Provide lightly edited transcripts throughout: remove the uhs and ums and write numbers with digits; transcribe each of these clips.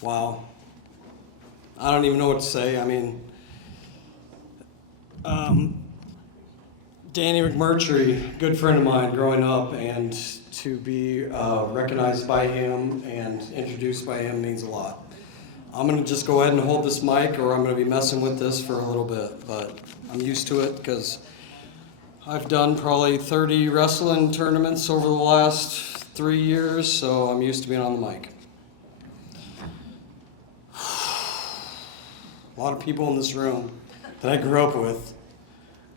Wow. I don't even know what to say. I mean, Danny McMurtry, good friend of mine growing up, and to be recognized by him and introduced by him means a lot. I'm going to just go ahead and hold this mic, or I'm going to be messing with this for a little bit, but I'm used to it because I've done probably 30 wrestling tournaments over the last 3 years, so I'm used to being on the mic. A lot of people in this room that I grew up with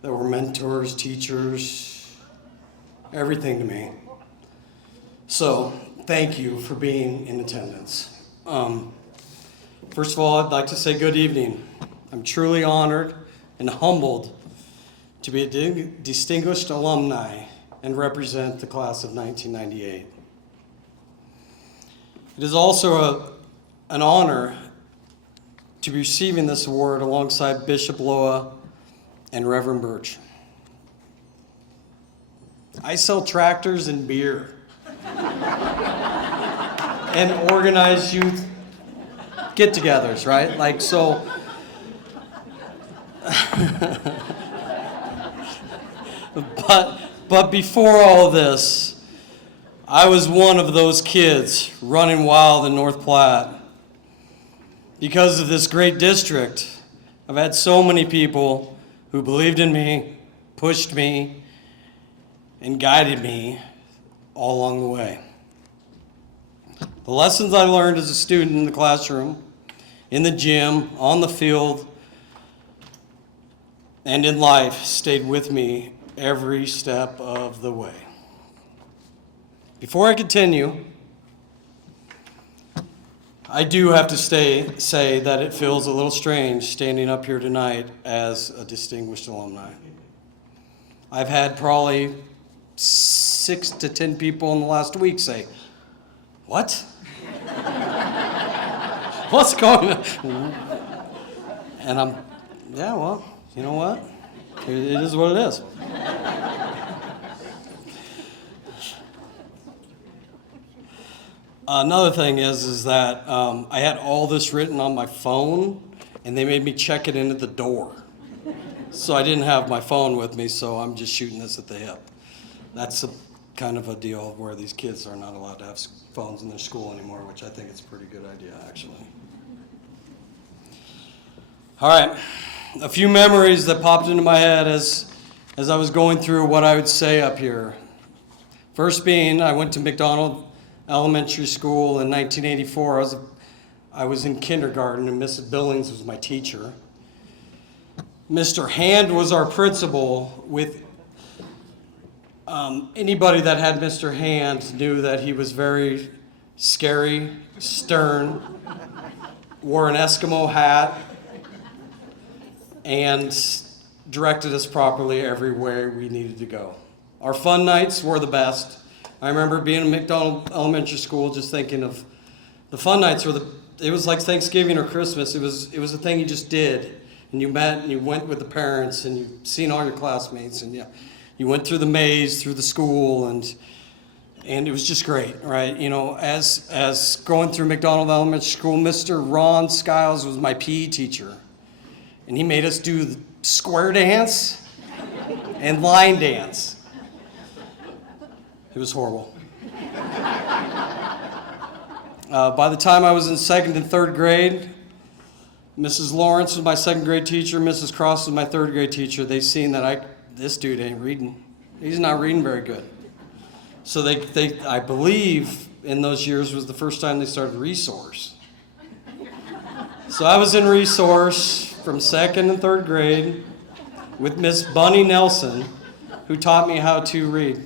that were mentors, teachers, everything to me. So, thank you for being in attendance. First of all, I'd like to say good evening. I'm truly honored and humbled to be a distinguished alumni and represent the class of 1998. It is also an honor to be receiving this award alongside Bishop Loa and Reverend Birch. I sell tractors and beer and organize youth get-togethers, right? Like, so. But before all of this, I was one of those kids running wild in North Platte. Because of this great district, I've had so many people who believed in me, pushed me, and guided me all along the way. The lessons I learned as a student in the classroom, in the gym, on the field, and in life stayed with me every step of the way. Before I continue, I do have to say that it feels a little strange standing up here tonight as a distinguished alumni. I've had probably 6 to 10 people in the last week say, "What? What's going on?" And yeah, well, you know what? It is what it is. Another thing is that I had all this written on my phone, and they made me check it in at the door. So I didn't have my phone with me, so I'm just shooting this at the hip. That's kind of a deal where these kids are not allowed to have phones in their school anymore, which I think is a pretty good idea, actually. All right, a few memories that popped into my head as I was going through what I would say up here. First being, I went to McDonald Elementary School in 1984. I was in kindergarten, and Mrs. Billings was my teacher. Mr. Hand was our principal. With anybody that had Mr. Hand knew that he was very scary, stern, wore an Eskimo hat, and directed us properly everywhere we needed to go. Our fun nights were the best. I remember being in McDonald Elementary School just thinking of the fun nights it was like Thanksgiving or Christmas. It was a thing you just did. And you met and you went with the parents and you've seen all your classmates and you went through the maze, through the school, and it was just great, right? You know, as going through McDonald Elementary School, Mr. Ron Skiles was my PE teacher. And he made us do the square dance and line dance. It was horrible. By the time I was in 2nd and 3rd grade, Mrs. Lawrence was my 2nd grade teacher, Mrs. Cross was my 3rd grade teacher. They seen that this dude ain't reading. He's not reading very good. So they I believe in those years was the first time they started resource. So I was in resource from 2nd and 3rd grade with Miss Bunny Nelson, who taught me how to read.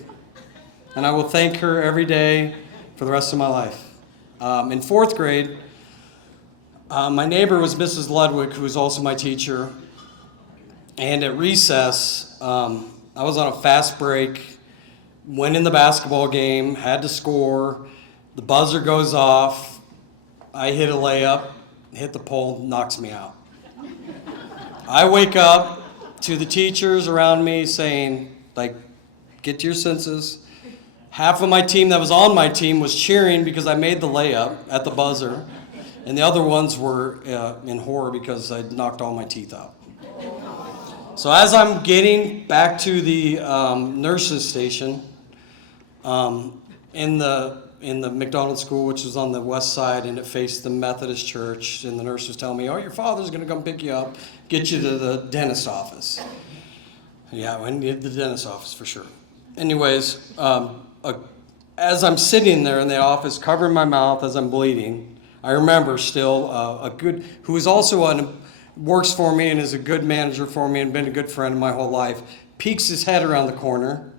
And I will thank her every day for the rest of my life. In 4th grade, my neighbor was Mrs. Ludwig, who was also my teacher. And at recess, I was on a fast break, went in the basketball game, had to score. The buzzer goes off. I hit a layup, hit the pole, knocks me out. I wake up to the teachers around me saying, like, get to your senses. Half of my team that was on my team was cheering because I made the layup at the buzzer. And the other ones were in horror because I'd knocked all my teeth out. So as I'm getting back to the nurses station, in the McDonald School, which was on the west side, and it faced the Methodist church, and the nurse was telling me, "Oh, your father's going to come pick you up, get you to the dentist office." Yeah, I went to the dentist office for sure. Anyways, as I'm sitting there in the office, covering my mouth as I'm bleeding, I remember still who is also works for me and is a good manager for me and been a good friend my whole life, peeks his head around the corner,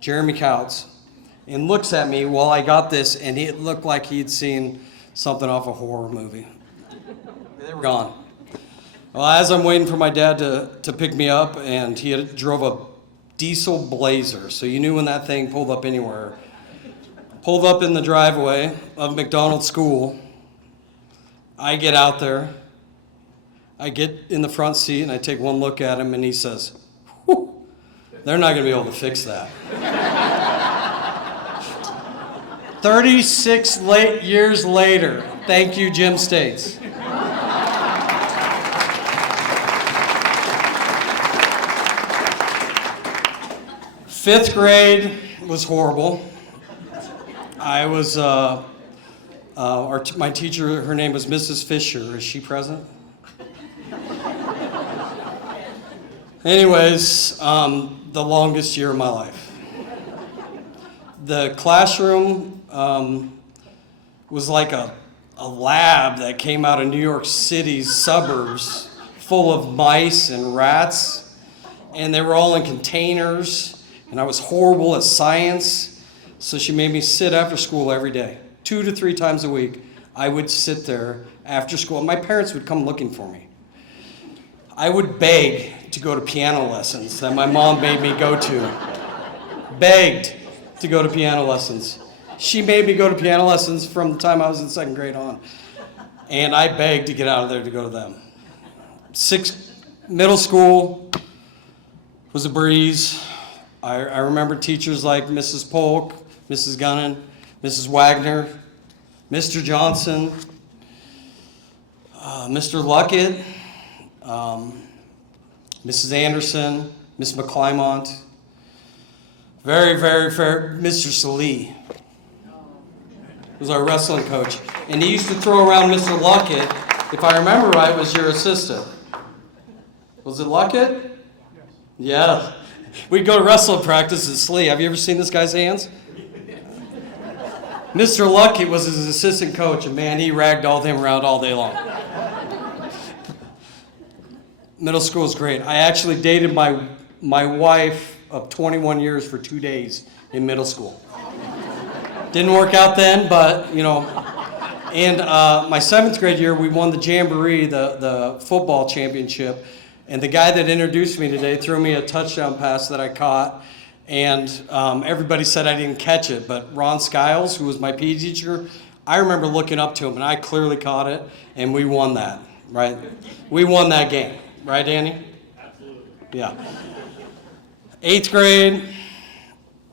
Jeremy Couts, and looks at me while I got this, and it looked like he'd seen something off a horror movie. They were gone. Well, as I'm waiting for my dad to pick me up, and he drove a diesel Blazer, so you knew when that thing pulled up anywhere. Pulled up in the driveway of McDonald School. I get out there. I get in the front seat, and I take one look at him, and he says, "Whew, they're not going to be able to fix that." 36 years later, thank you, Jim States. Fifth grade was horrible. I was, my teacher, her name was Mrs. Fisher. Is she present? Anyways, the longest year of my life. The classroom was like a lab that came out of New York City's suburbs, full of mice and rats, and they were all in containers, and I was horrible at science, so she made me sit after school every day. 2 to 3 times a week, I would sit there after school. My parents would come looking for me. I would beg to go to piano lessons that my mom made me go to. Begged to go to piano lessons. She made me go to piano lessons from the time I was in 2nd grade on. And I begged to get out of there to go to them. Middle school was a breeze. I remember teachers like Mrs. Polk, Mrs. Gunnan, Mrs. Wagner, Mr. Johnson, Mr. Luckett, Mrs. Anderson, Miss McClymont, very, very fair, Mr. Salee was our wrestling coach. And he used to throw around Mr. Luckett, if I remember right, was your assistant. Was it Luckett? Yeah. We'd go to wrestling practice at Slee. Have you ever seen this guy's hands? Mr. Luckett was his assistant coach, and man, he ragdolled him around all day long. Middle school was great. I actually dated my wife of 21 years for 2 days in middle school. Didn't work out then, but, you know. And my 7th grade year, we won the Jamboree, the football championship. And the guy that introduced me today threw me a touchdown pass that I caught. And everybody said I didn't catch it. But Ron Skiles, who was my PE teacher, I remember looking up to him, and I clearly caught it. And we won that, right? We won that game. Right, Danny? Absolutely. Yeah. 8th grade,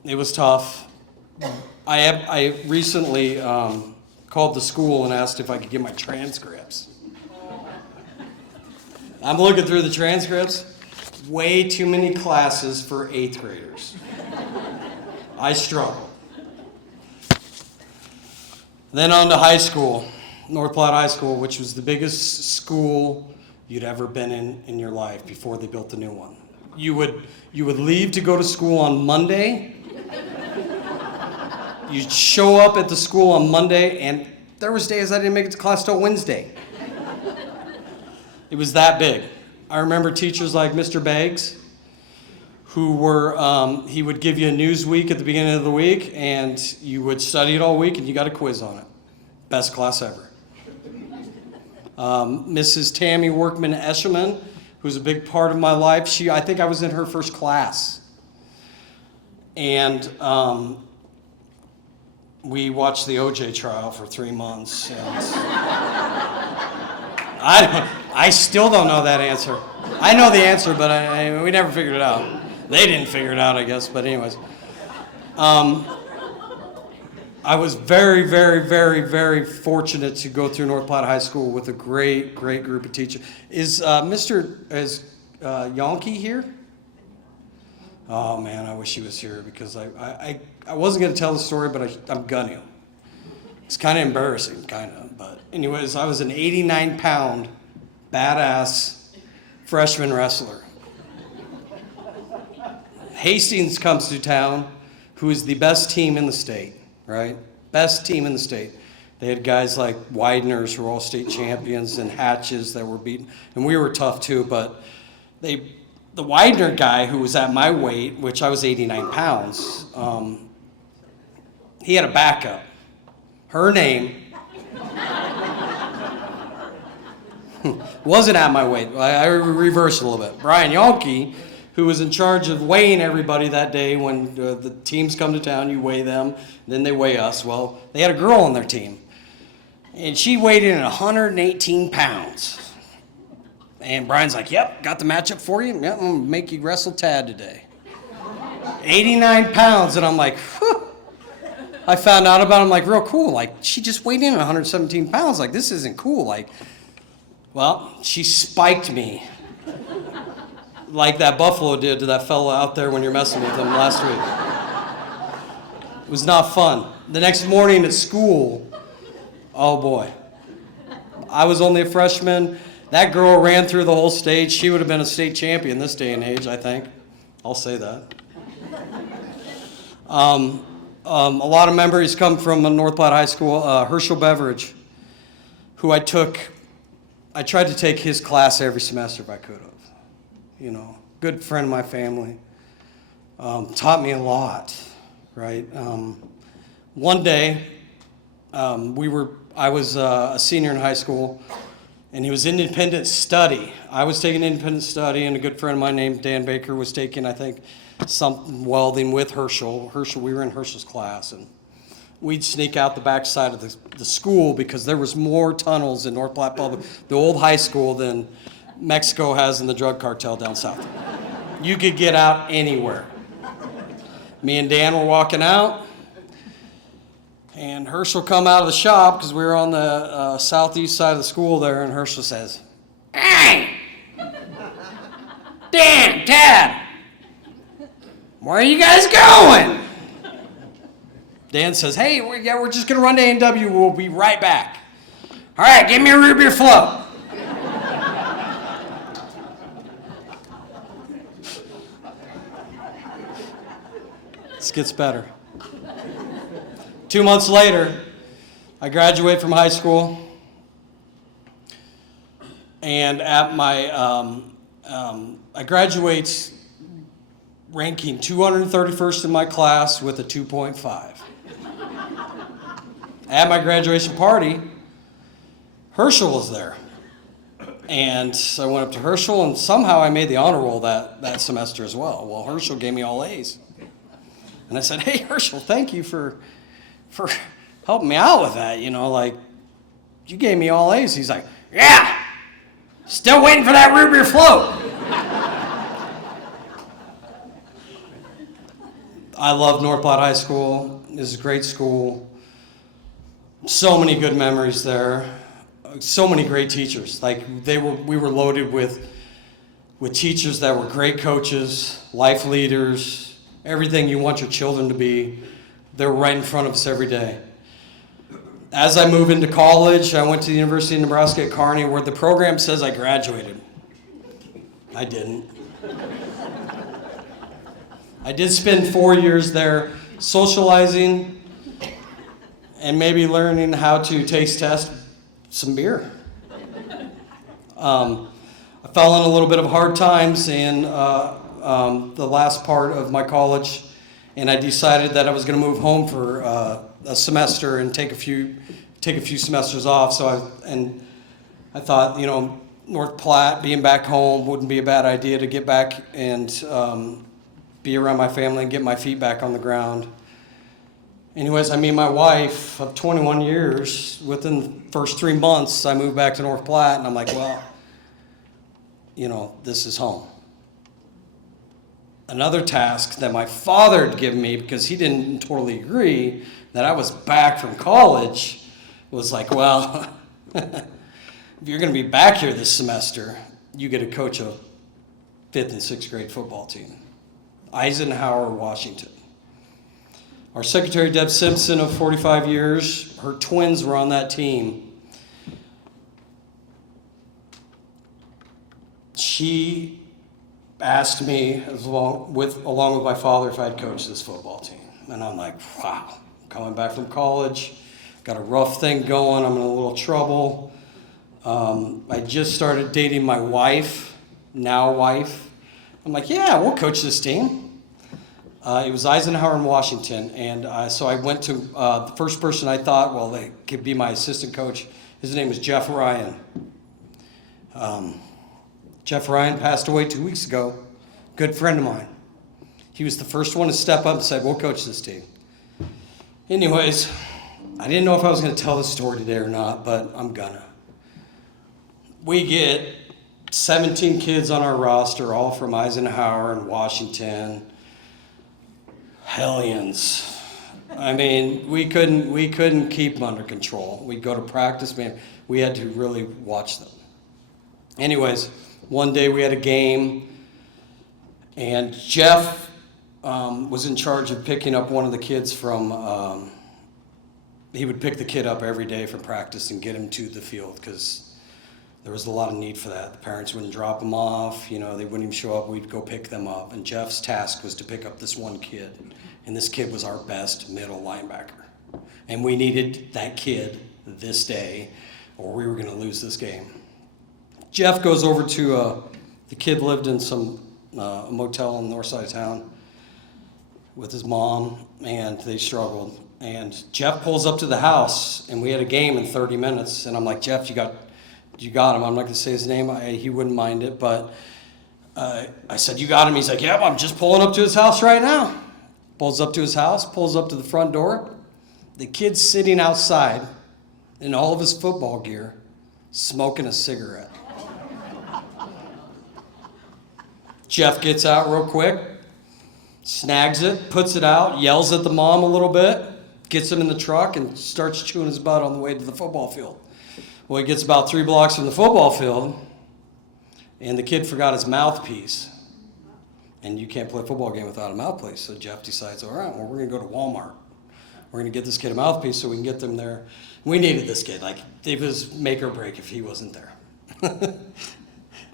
it was tough. I recently called the school and asked if I could get my transcripts. I'm looking through the transcripts. Way too many classes for 8th graders. I struggled. Then on to high school, North Platte High School, which was the biggest school you'd ever been in your life before they built the new one. You would leave to go to school on Monday. You'd show up at the school on Monday, and there was days I didn't make it to class till Wednesday. It was that big. I remember teachers like Mr. Beggs, who were, he would give you a news week at the beginning of the week, and you would study it all week, and you got a quiz on it. Best class ever. Mrs. Tammy Workman Eshelman, who's a big part of my life. I think I was in her first class. And we watched the OJ trial for 3 months. I still don't know that answer. I know the answer, but we never figured it out. They didn't figure it out, I guess, but anyways. I was very, very, very, very fortunate to go through North Platte High School with a great, great group of teachers. Is Yonke here? Oh man, I wish he was here because I wasn't going to tell the story, but I'm gonna. It's kind of embarrassing, kind of. But anyways, I was an 89-pound, badass freshman wrestler. Hastings comes to town, who is the best team in the state, right? Best team in the state. They had guys like Widener's who were all state champions and Hatches that were beaten. And we were tough too, but the Widener guy who was at my weight, which I was 89 pounds, he had a backup. Her name wasn't at my weight. I reversed a little bit. Brian Yonke, who was in charge of weighing everybody that day when the teams come to town, you weigh them, then they weigh us. Well, they had a girl on their team, and she weighed in at 118 pounds. And Brian's like, yep, got the matchup for you. Yep, I'm going to make you wrestle Tad today. 89 pounds, and I'm like, whew. I found out about it, I'm like, real cool. Like, she just weighed in at 117 pounds. Like, this isn't cool. Like, well, she spiked me like that buffalo did to that fellow out there when you're messing with him last week. It was not fun. The next morning at school, oh boy. I was only a freshman. That girl ran through the whole state. She would have been a state champion this day and age, I think. I'll say that. A lot of memories come from North Platte High School. Herschel Beveridge, who I tried to take his class every semester if I could have. You know, good friend of my family. Taught me a lot, right? One day, I was a senior in high school, and he was in independent study. I was taking independent study, and a good friend of mine named Dan Baker was taking, I think, some welding with Herschel. We were in Herschel's class, and we'd sneak out the backside of the school because there was more tunnels in North Platte Public, the old high school, than Mexico has in the drug cartel down south. You could get out anywhere. Me and Dan were walking out, and Herschel come out of the shop because we were on the southeast side of the school there, and Herschel says, "Hey, Dan, Tad, where are you guys going?" Dan says, "Hey, we're just going to run to A&W. We'll be right back." "All right, give me a root beer float." This gets better. 2 months later, I graduate from high school, and at my, I graduate ranking 231st in my class with a 2.5. At my graduation party, Herschel was there. And so I went up to Herschel, and somehow I made the honor roll that semester as well. Well, Herschel gave me all A's. And I said, "Hey, Herschel, thank you for helping me out with that. You know, like, you gave me all A's." He's like, "Yeah, still waiting for that root beer float." I love North Platte High School. It was a great school. So many good memories there. So many great teachers. Like, we were loaded with teachers that were great coaches, life leaders, everything you want your children to be. They're right in front of us every day. As I move into college, I went to the University of Nebraska at Kearney, where the program says I graduated. I didn't. I did spend 4 years there socializing and maybe learning how to taste test some beer. I fell in a little bit of hard times in the last part of my college, and I decided that I was going to move home for a semester and take a few semesters off. So I thought, you know, North Platte, being back home wouldn't be a bad idea to get back and be around my family and get my feet back on the ground. Anyways, I meet my wife of 21 years. Within the first 3 months, I moved back to North Platte, and I'm like, well, you know, this is home. another task that my father had given me, because he didn't totally agree that I was back from college, was like, well, if you're going to be back here this semester, you get to coach a 5th and 6th grade football team. Eisenhower, Washington. Our secretary, Deb Simpson, of 45 years, her twins were on that team. She asked me, along with my father, if I'd coach this football team. And I'm like, wow, coming back from college, got a rough thing going, I'm in a little trouble. I just started dating my wife, now wife. I'm like, yeah, we'll coach this team. It was Eisenhower in Washington, and so I went to the first person I thought, well, they could be my assistant coach. His name was Jeff Ryan. Jeff Ryan passed away 2 weeks ago. Good friend of mine. He was the first one to step up and say, we'll coach this team. Anyways, I didn't know if I was going to tell this story today or not, but I'm gonna. We get 17 kids on our roster, all from Eisenhower and Washington. Hellions. I mean, we couldn't keep them under control. We'd go to practice, man. We had to really watch them. Anyways, one day we had a game, and Jeff was in charge of picking up one of the kids from, he would pick the kid up every day from practice and get him to the field, because there was a lot of need for that. The parents wouldn't drop them off, they wouldn't even show up. We'd go pick them up. And Jeff's task was to pick up this one kid. And this kid was our best middle linebacker. And we needed that kid this day, or we were going to lose this game. Jeff goes over to, the kid lived in some motel on the north side of town with his mom, and they struggled. And Jeff pulls up to the house, and we had a game in 30 minutes. And I'm like, Jeff, you got him. I'm not going to say his name. He wouldn't mind it. But I said, you got him? He's like, yeah, I'm just pulling up to his house right now. Pulls up to his house, pulls up to the front door. The kid's sitting outside in all of his football gear, smoking a cigarette. Jeff gets out real quick, snags it, puts it out, yells at the mom a little bit, gets him in the truck, and starts chewing his butt on the way to the football field. Well, he gets about 3 blocks from the football field, and the kid forgot his mouthpiece. And you can't play a football game without a mouthpiece. So Jeff decides, all right, well, we're going to go to Walmart. We're going to get this kid a mouthpiece so we can get them there. We needed this kid. Like, it was make or break if he wasn't there.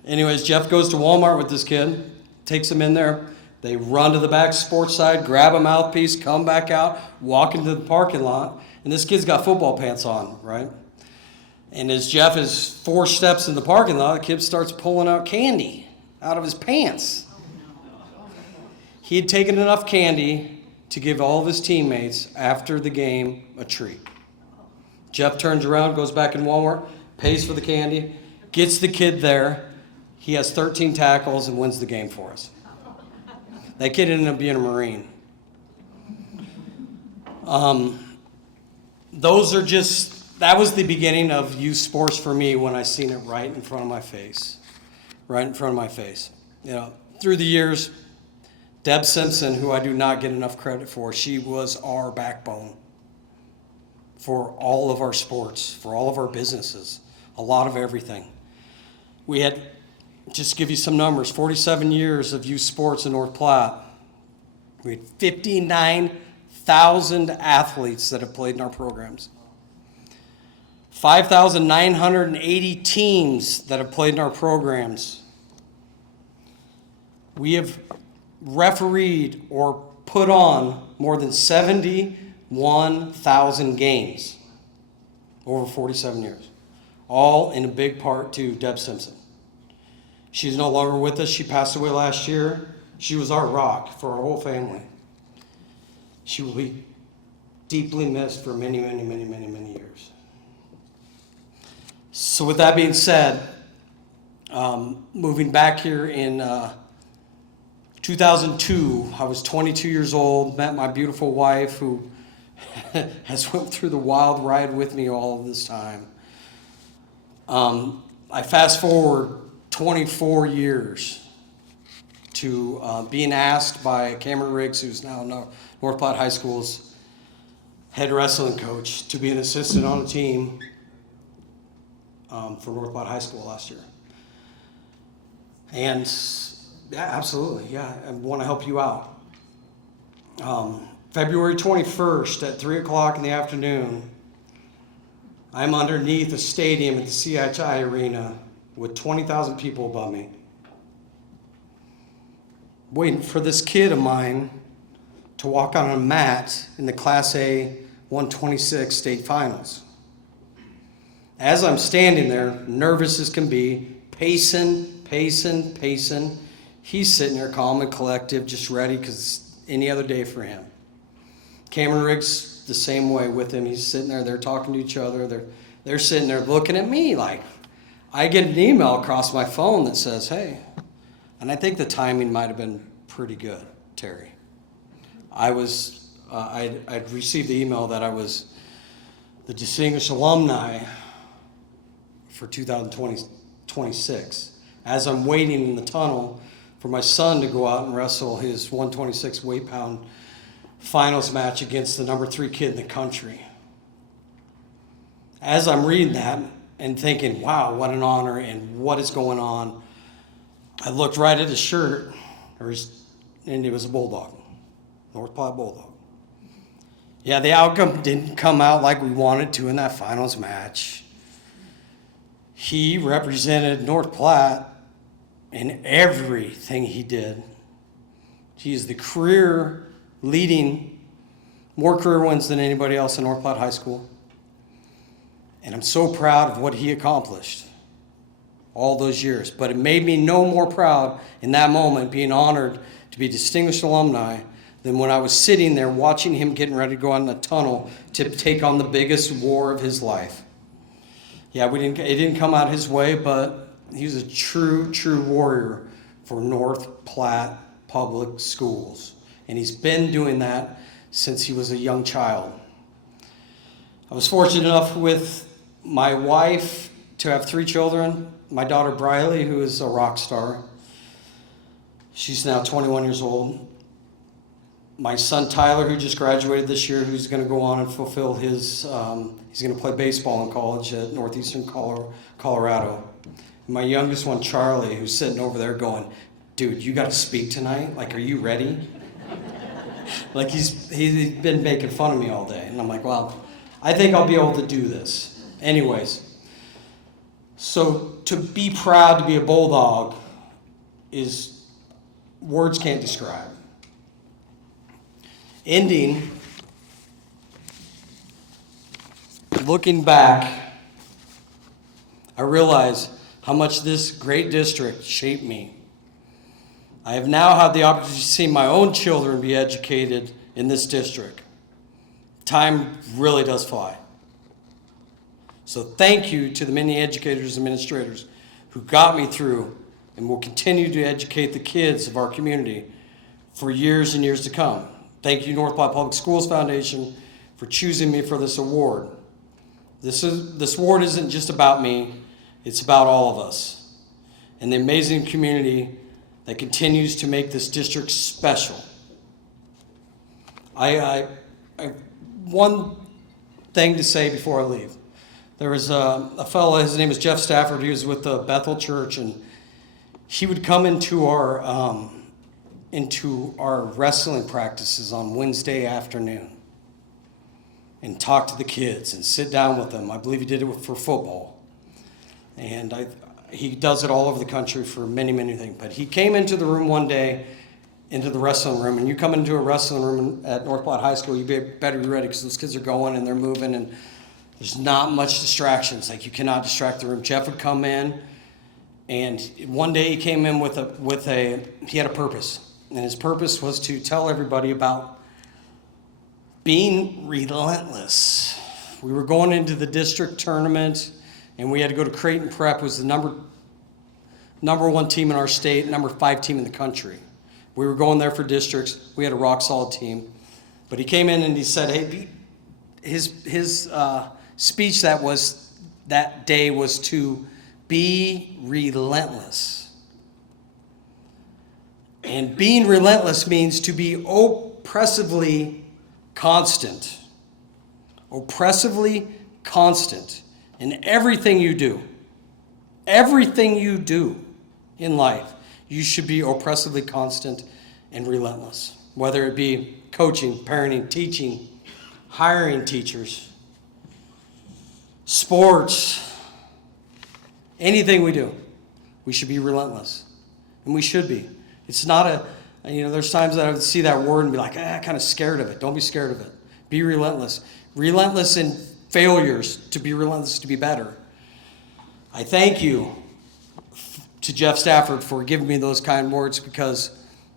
Anyways, Jeff goes to Walmart with this kid, takes him in there. They run to the back sports side, grab a mouthpiece, come back out, walk into the parking lot. And this kid's got football pants on, right? And as Jeff is 4 steps in the parking lot, the kid starts pulling out candy out of his pants. He had taken enough candy to give all of his teammates after the game a treat. Jeff turns around, goes back in Walmart, pays for the candy, gets the kid there. He has 13 tackles and wins the game for us. That kid ended up being a Marine. That was the beginning of youth sports for me when I seen it right in front of my face. Right in front of my face. Through the years, Deb Simpson, who I do not get enough credit for, she was our backbone for all of our sports, for all of our businesses, a lot of everything. We had, just to give you some numbers, 47 years of youth sports in North Platte. We had 59,000 athletes that have played in our programs. 5,980 teams that have played in our programs. We have refereed or put on more than 71,000 games over 47 years, all in a big part to Deb Simpson. She's no longer with us. She passed away last year. She was our rock for our whole family. She will be deeply missed for many, many, many, many, many years. So with that being said, moving back here in 2002, I was 22 years old, met my beautiful wife who has went through the wild ride with me all of this time. I fast forward 24 years to being asked by Cameron Riggs, who's now North Platte High School's head wrestling coach, to be an assistant on a team for North Platte High School last year. And yeah, absolutely, yeah, I want to help you out. February 21st at 3 o'clock in the afternoon, I'm underneath a stadium at the CHI Arena with 20,000 people above me, waiting for this kid of mine to walk on a mat in the Class A 126 state finals. As I'm standing there, nervous as can be, pacing, he's sitting there calm and collective, just ready because it's any other day for him. Cameron Riggs, the same way with him. He's sitting there, they're talking to each other, they're sitting there looking at me like, I get an email across my phone that says, hey, and I think the timing might have been pretty good, Terry. I'd received the email that I was the Distinguished Alumni for 2026. As I'm waiting in the tunnel for my son to go out and wrestle his 126 weight pound finals match against the number 3 kid in the country. As I'm reading that and thinking, wow, what an honor and what is going on, I looked right at his shirt, and it was a Bulldog, North Platte Bulldog. Yeah, the outcome didn't come out like we wanted to in that finals match. He represented North Platte in everything he did. He is the career leading, more career wins than anybody else in North Platte High School. And I'm so proud of what he accomplished all those years. But it made me no more proud in that moment, being honored to be Distinguished Alumni, than when I was sitting there watching him getting ready to go out in the tunnel to take on the biggest war of his life. Yeah, it didn't come out his way, but he was a true warrior for North Platte Public Schools. And he's been doing that since he was a young child. I was fortunate enough with my wife to have 3 children. My daughter Briley, who is a rock star. She's now 21 years old. My son Tyler, who just graduated this year, who's going to go on and fulfill his, he's going to play baseball in college at Northeastern Colorado. And my youngest one, Charlie, who's sitting over there going, dude, you got to speak tonight? Like, are you ready? Like, he's been making fun of me all day. And I'm like, well, I think I'll be able to do this. Anyways, so to be proud to be a Bulldog is, words can't describe. Ending, looking back, I realize how much this great district shaped me. I have now had the opportunity to see my own children be educated in this district. Time really does fly. So thank you to the many educators and administrators who got me through and will continue to educate the kids of our community for years and years to come. Thank you, North Platte Public Schools Foundation, for choosing me for this award. This award isn't just about me, it's about all of us and the amazing community that continues to make this district special. One thing to say before I leave. There was a fellow, his name is Jeff Stafford, he was with the Bethel Church, and he would come into our wrestling practices on Wednesday afternoon and talk to the kids and sit down with them. I believe he did it for football. And he does it all over the country for many, many things. But he came into the room one day, into the wrestling room, and you come into a wrestling room at North Platte High School, you better be ready because those kids are going and they're moving and there's not much distractions. Like, you cannot distract the room. Jeff would come in, and one day he came in he had a purpose. And his purpose was to tell everybody about being relentless. We were going into the district tournament, and we had to go to Creighton Prep, was the number 1 team in our state, number 5 team in the country. We were going there for districts. We had a rock solid team. But he came in and he said, hey, his speech that day was to be relentless. And being relentless means to be oppressively constant. Oppressively constant in everything you do. Everything you do in life, you should be oppressively constant and relentless. Whether it be coaching, parenting, teaching, hiring teachers, sports, anything we do, we should be relentless. And we should be. It's not there's times that I would see that word and be like, kind of scared of it. Don't be scared of it. Be relentless. Relentless in failures, to be relentless, to be better. I thank you to Jeff Stafford for giving me those kind words, because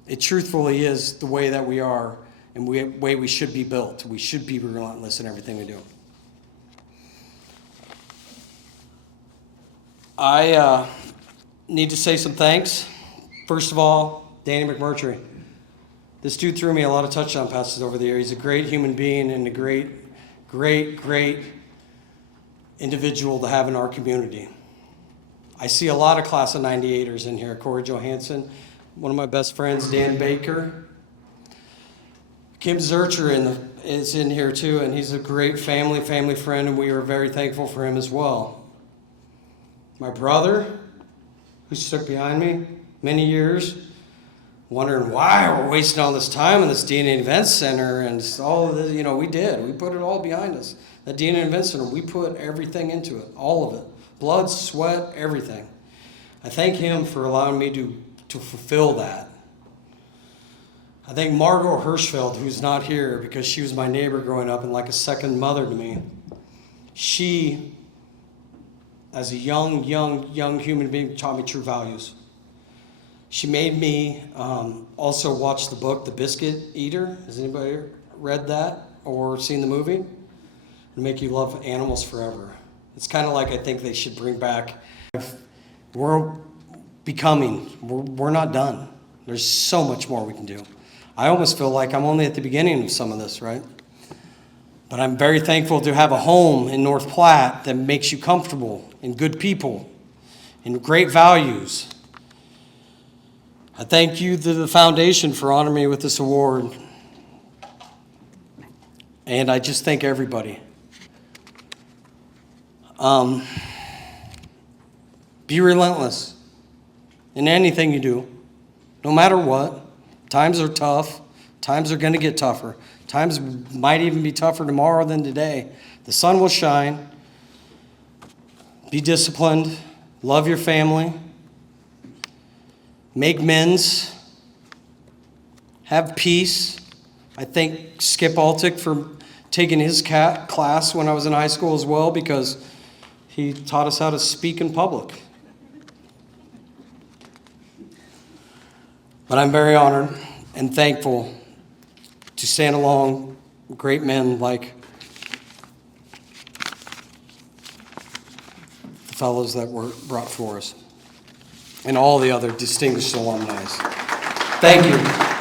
it truthfully is the way that we are and the way we should be built. We should be relentless in everything we do. I need to say some thanks. First of all, Danny McMurtry. This dude threw me a lot of touchdown passes over the year. He's a great human being and a great individual to have in our community. I see a lot of class of 98ers in here. Corey Johansson, one of my best friends, Dan Baker. Kim Zurcher is in here too, and he's a great family friend, and we are very thankful for him as well. My brother, who stuck behind me many years, wondering why we're wasting all this time in this DNA Event Center and all of this. We did. We put it all behind us. That DNA Event Center, we put everything into it, all of it. Blood, sweat, everything. I thank him for allowing me to fulfill that. I thank Margot Hirschfeld, who's not here because she was my neighbor growing up and like a second mother to me. She, as a young human being, taught me true values. She made me also watch the book, The Biscuit Eater. Has anybody read that or seen the movie? It'll make you love animals forever. It's kind of like I think they should bring back. We're not done. There's so much more we can do. I almost feel like I'm only at the beginning of some of this, right? But I'm very thankful to have a home in North Platte that makes you comfortable and good people and great values. I thank you to the foundation for honoring me with this award. And I just thank everybody. Be relentless in anything you do, no matter what. Times are tough. Times are going to get tougher. Times might even be tougher tomorrow than today. The sun will shine. Be disciplined. Love your family. Make amends. Have peace. I thank Skip Altick for taking his class when I was in high school as well, because he taught us how to speak in public. But I'm very honored and thankful to stand along great men like the fellows that were brought for us and all the other distinguished alumni. Thank you.